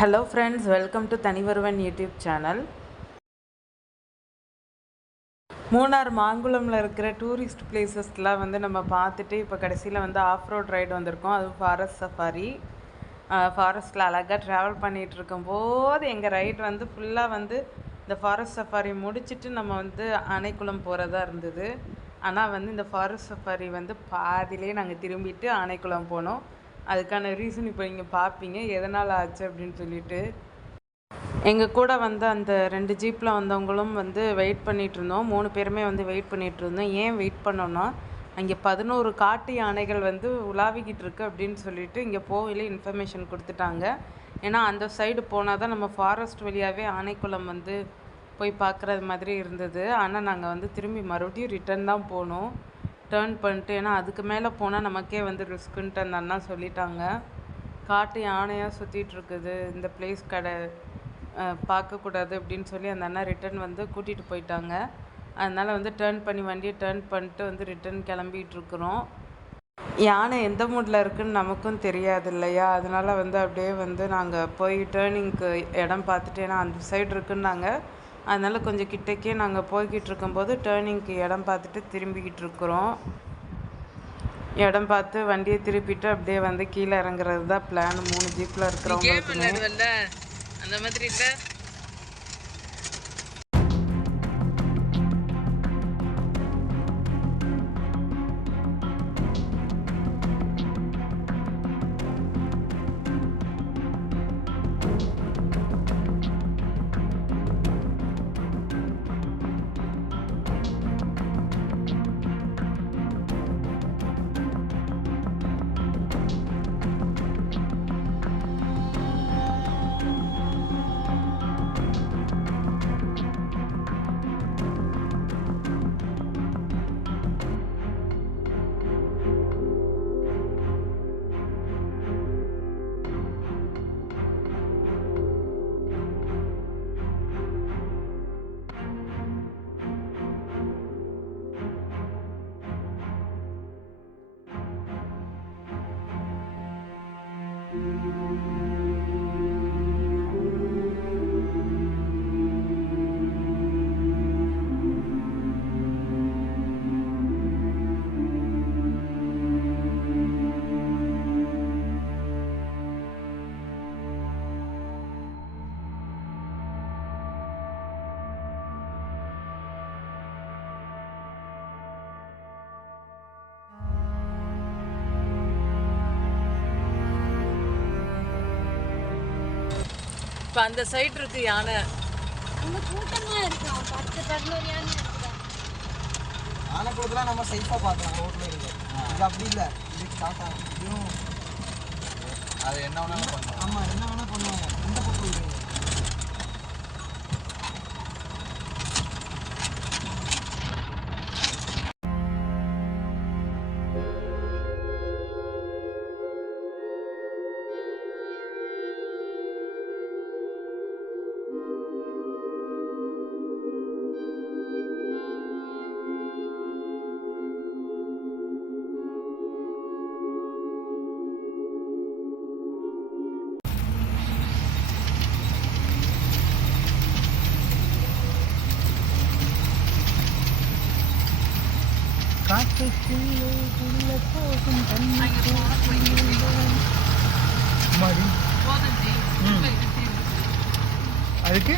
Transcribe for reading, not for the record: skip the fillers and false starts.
Hello friends, welcome to தனிவருவன் YouTube channel. Munnar மாங்குளமில் இருக்கிற டூரிஸ்ட் பிளேசஸ்லாம் நம்ம பார்த்துட்டு இப்போ கடைசியில் ஆஃப் ரோட் ரைடு வந்திருக்கோம். அதுவும் ஃபாரஸ்ட் சஃபாரி. ஃபாரஸ்ட்டில் அழகாக ட்ராவல் பண்ணிகிட்டு இருக்கும்போது எங்கள் ரைடு ஃபுல்லாக இந்த ஃபாரஸ்ட் சஃபாரி முடிச்சுட்டு நம்ம ஆனைக்குளம் போகிறதா இருந்தது. ஆனால் இந்த ஃபாரஸ்ட் சஃபாரி பாதியிலே நாங்கள் திரும்பிட்டு ஆனைக்குளம் போனோம். அதுக்கான ரீசன் இப்போ இங்கே பார்ப்பீங்க, எதனால் ஆச்சு அப்படின்னு சொல்லிட்டு. எங்கள் கூட அந்த 2 ஜீப்பில் வந்தவங்களும் வெயிட் பண்ணிகிட்டு இருந்தோம். 3 பேருமே வெயிட் பண்ணிகிட்டு இருந்தோம். ஏன் வெயிட் பண்ணோன்னா, அங்கே 11 காட்டு யானைகள் உலாவிக்கிட்டு இருக்கு அப்படின்னு சொல்லிட்டு இங்கே போகல இன்ஃபர்மேஷன் கொடுத்துட்டாங்க. ஏன்னா அந்த சைடு போனால் தான் நம்ம ஃபாரஸ்ட் வழியாகவே ஆனைக்குளம் போய் பார்க்குறது மாதிரி இருந்தது. ஆனால் நாங்கள் திரும்பி மறுபடியும் ரிட்டர்ன் தான் போனோம், டேர்ன் பண்ணிட்டு. ஏன்னா அதுக்கு மேலே போனால் நமக்கே ரிஸ்க்குன்ட்டு அந்த அண்ணா சொல்லிட்டாங்க. காட்டு யானையாக சுற்றிட்டுருக்குது, இந்த பிளேஸ் பார்க்கக்கூடாது அப்படின்னு சொல்லி அந்த அண்ணா ரிட்டன் கூட்டிகிட்டு போயிட்டாங்க. அதனால் டேர்ன் பண்ணி வண்டியை டேர்ன் பண்ணிட்டு ரிட்டன் கிளம்பிகிட்ருக்குறோம். யானை எந்த மூடில் இருக்குதுன்னு நமக்கும் தெரியாது இல்லையா? அதனால் அப்படியே நாங்கள் போய் டேர்னிங்க்கு இடம் பார்த்துட்டு, ஏன்னா அந்த சைடு இருக்குன்னாங்க. அதனால் கொஞ்சம் கிட்டக்கே நாங்கள் போய்கிட்டு இருக்கும்போது டேர்னிங்க்கு இடம் பார்த்துட்டு திரும்பிக்கிட்டு இருக்கிறோம். இடம் பார்த்து வண்டியை திருப்பிட்டு அப்படியே கீழே இறங்குறது தான் பிளான். 3 ஜீப்பில் இருக்கிறவங்க அந்த மாதிரி இல்லை. இப்போ அந்த சைடு இருக்கு யானை. ஆனைக்குளத்துல நம்ம சேஃபா பார்க்கலாம், ரோட்ல இருக்கு. இது அப்படி இல்லை, இது ஸ்டார்ட் ஆகும். அது என்ன வேணாலும் பண்ணுவாங்க. ஆமா, என்ன வேணா பண்ணுவாங்க. இந்த பக்கம் இருக்கு. காட்டுக்குள்ளே உள்ள போகும் தண்ணி அதுக்கு